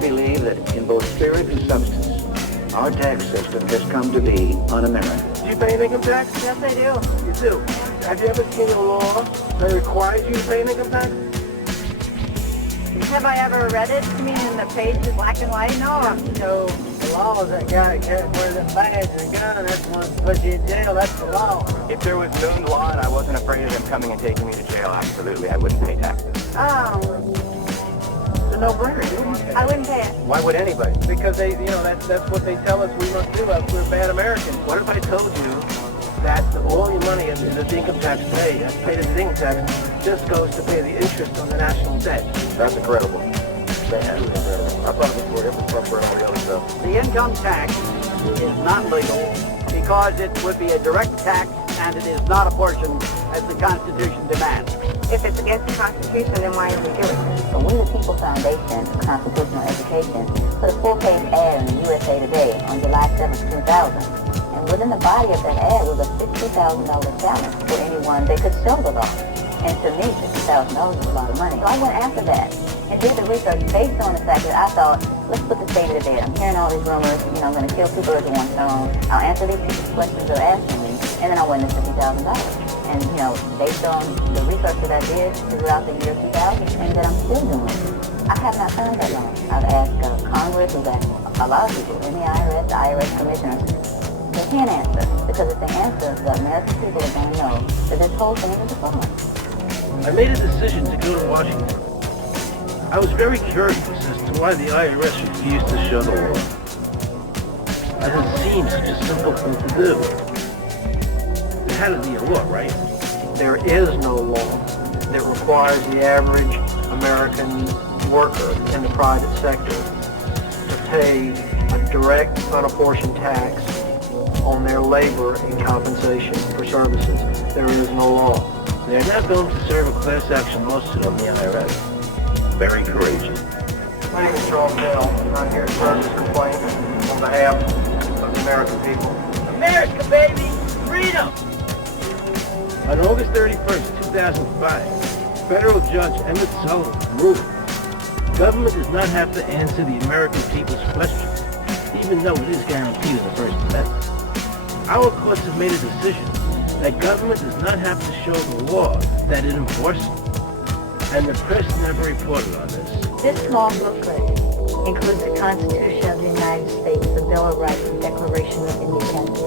believe that in both spirit and substance, our tax system has come to be un-American. Do you pay an income tax? Yes, I do. You do. Have you ever seen a law that requires you to pay an income tax? Have I ever read it? You mean in the pages, black and white? No. So the law is that guy that can't wear the badge and gun. That's the one that puts you in jail. That's the law. If there was no law and I wasn't afraid of them coming and taking me to jail, absolutely, I wouldn't pay taxes. Oh. It's a no-brainer, dude. I wouldn't pay it. Why would anybody? Because they, that's what they tell us we must do. We're bad Americans. What if I told you that all your money is the income tax paid as income tax just goes to pay the interest on the national debt? That's incredible. Man, I thought it was for infrastructure and all the other stuff. The income tax is not legal because it would be a direct tax and it is not apportioned as the Constitution demands. If it's against the Constitution, then why do we do it? The We the People Foundation for Constitutional Education put a full-page ad in the USA Today on July 7, 2000. And within the body of that ad was a $50,000 challenge for anyone that could show the law. And to me, $50,000 is a lot of money. So I went after that and did the research based on the fact that I thought, let's put the state of the bed. I'm hearing all these rumors, I'm going to kill two birds with one stone. I'll answer these people's questions they're asking me, and then I'll win the $50,000. And, based on the research that I did throughout the year 2000, and that I'm still doing, I have not found that loan. I've asked Congress, I've asked a lot of people in the IRS commissioners. They can't answer, because if they answer, the American people are going to know that this whole thing is a fraud. I made a decision to go to Washington. I was very curious as to why the IRS refused to show the law. As it seemed such a simple thing to do. There had to be a law, right? There is no law that requires the average American worker in the private sector to pay a direct, unapportioned tax on their labor and compensation for services. There is no law. They're not going to serve a class action lawsuit on the IRS. Very courageous. My name is Charles Bell, and I'm here to serve this complaint on behalf of the American people. America, baby! Freedom! On August 31st, 2005, federal judge Emmett Sullivan ruled government does not have to answer the American people's questions, even though it is guaranteed in the First Amendment. Our courts have made a decision that government does not have to show the law that it enforces, and the press never reported on this. This small booklet includes the Constitution of the United States, the Bill of Rights, and Declaration of Independence.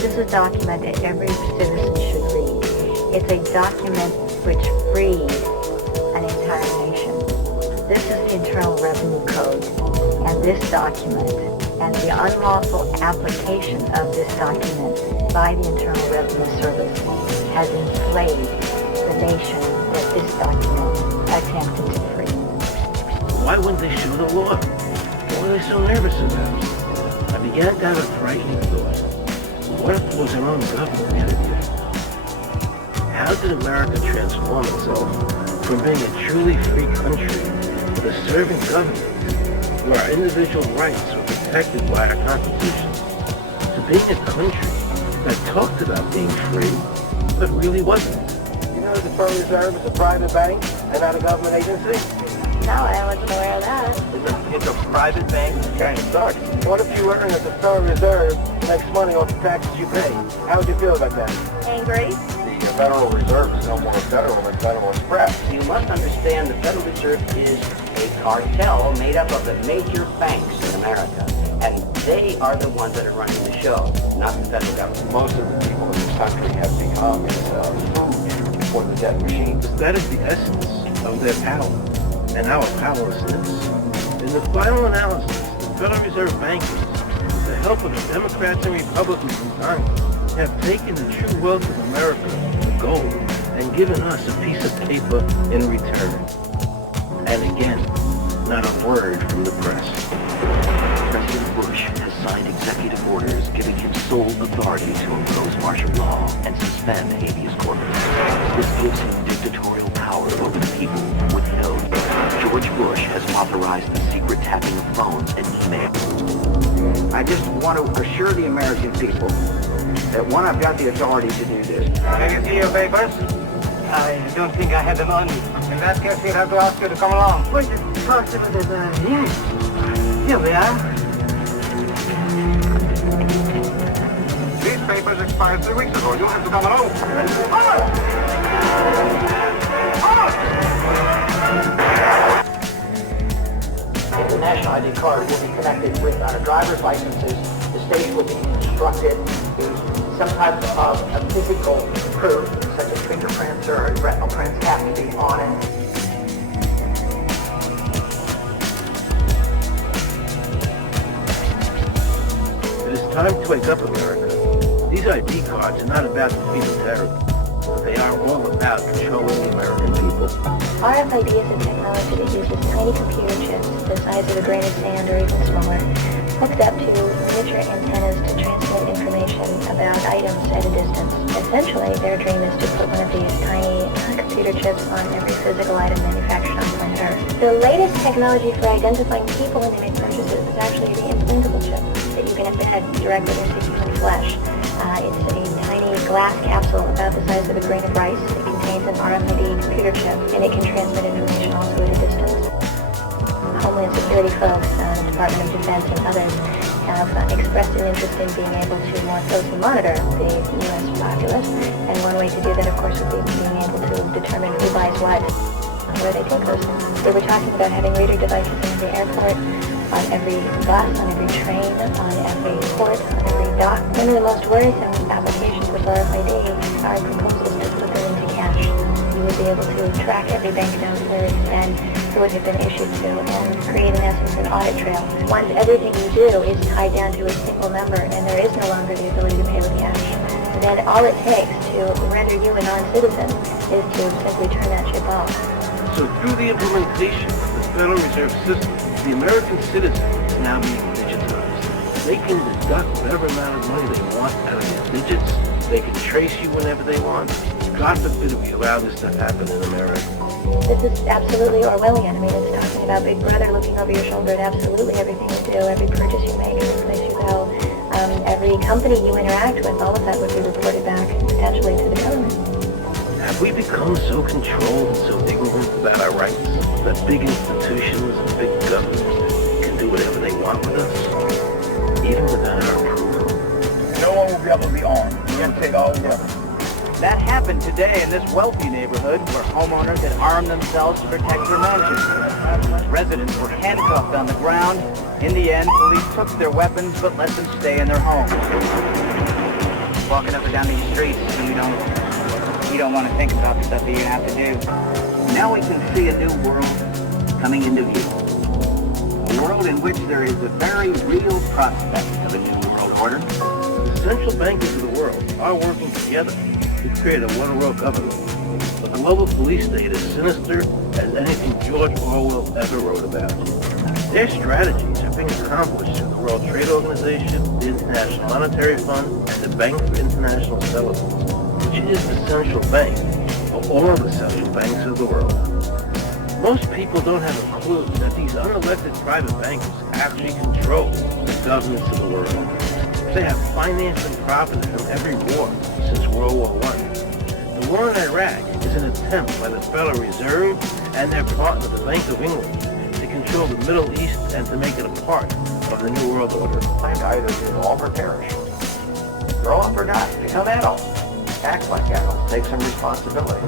This is a document that every citizen should read. It's a document which frees an entire nation. This is the Internal Revenue Code, and this document, and the unlawful application of this document by the Internal Revenue Service has enslaved the nation that this document attempted to free. Why wouldn't they show the law? What were they so nervous about? I began to have a frightening thought. What if it was our own government interviewing? How did America transform itself from being a truly free country with a serving government where our individual rights were protected by our Constitution to being a country that talked about being free but really wasn't? You know that the Federal Reserve is a private bank and not a government agency? No, I wasn't aware of that. It's a private bank. It kind of sucks. What if you learn that the Federal Reserve makes money off the taxes you pay? How would you feel about that? Angry? The Federal Reserve is no more federal than Federal Express. You must understand the Federal Reserve is a cartel made up of the major banks in America. And they are the ones that are running the show, not the federal government. Most of the people in this country have become food for the debt machines. That is the essence of their power and our powerlessness. In the final analysis, the Federal Reserve bankers, with the help of the Democrats and Republicans in Congress, have taken the true wealth of America, the gold, and given us a piece of paper in return. And again, not a word from the press. President Bush has signed executive orders giving him sole authority to impose martial law and suspend habeas corpus. This gives him dictatorial power over the people with no... George Bush has authorized the secret tapping of phones and emails. I just want to assure the American people that, one, I've got the authority to do this. Can you see your papers? I don't think I have them on me. In that case, we'll have to ask you to come along. Well, you talk to me here. Here we are. These papers expired 3 weeks ago. You'll have to come along. If the national ID card will be connected with our driver's licenses, the states will be instructed to some type of a physical proof, such as fingerprints or retinal prints, have to be on it. It is time to wake up, America. These ID cards are not about defeating terrorism. They are all about controlling the American people. RFID is a technology that uses tiny computer chips the size of a grain of sand or even smaller, hooked up to miniature antennas to transmit information about items at a distance. Essentially, their dream is to put one of these tiny computer chips on every physical item manufactured on planet Earth. The latest technology for identifying people when they make purchases is actually the implantable chip that you can embed directly into human flesh. It's a tiny glass capsule about the size of a grain of rice. It contains an RFID computer chip, and it can transmit information also at a distance. Homeland Security folks, the Department of Defense, and others have expressed an interest in being able to more closely monitor the U.S. populace, and one way to do that, of course, would be being able to determine who buys what, where they take those things. They were talking about having reader devices in every airport, on every bus, on every train, on every port, on every dock. One of the most worrisome applications of RFID are proposals to put them into cash. You would be able to track every banknote and who it had been issued to, and create, in essence, an audit trail. Once everything you do is tied down to a single number, and there is no longer the ability to pay with cash, then all it takes to render you a non-citizen is to simply turn that chip off. So through the implementation of the Federal Reserve System, the American citizen is now being digitized. They can deduct whatever amount of money they want out of these digits. They can trace you whenever they want. God forbid we allow this to happen in America. This is absolutely Orwellian. I mean, it's talking about Big Brother looking over your shoulder at absolutely everything you do, every purchase you make, every place you go, every company you interact with. All of that would be reported back potentially to the government. Have we become so controlled and so ignorant about our rights that big institutions and big government can do whatever they want with us, even without our approval? No one will be able to be armed. We're going to take all the weapons. That happened today in this wealthy neighborhood where homeowners had armed themselves to protect their mansions. Residents were handcuffed on the ground. In the end, police took their weapons but let them stay in their homes. Walking up and down these streets, you don't want to think about the stuff that you have to do. Now we can see a new world coming into view. A world in which there is a very real prospect of a new world order. The central bankers of the world are working together to create a one-world government. The global police state is sinister as anything George Orwell ever wrote about. Their strategies are being accomplished through the World Trade Organization, the International Monetary Fund, and the Bank for International Settlements, which is the central bank of all the central banks of the world. Most people don't have a clue that these unelected private bankers actually control the governments of the world. They have financed and profited from every war since World War I. The war in Iraq is an attempt by the Federal Reserve and their partner, the Bank of England, to control the Middle East and to make it a part of the New World Order. Either evolve or perish. Grow up or not. Become adults. Act like adults. Take some responsibility.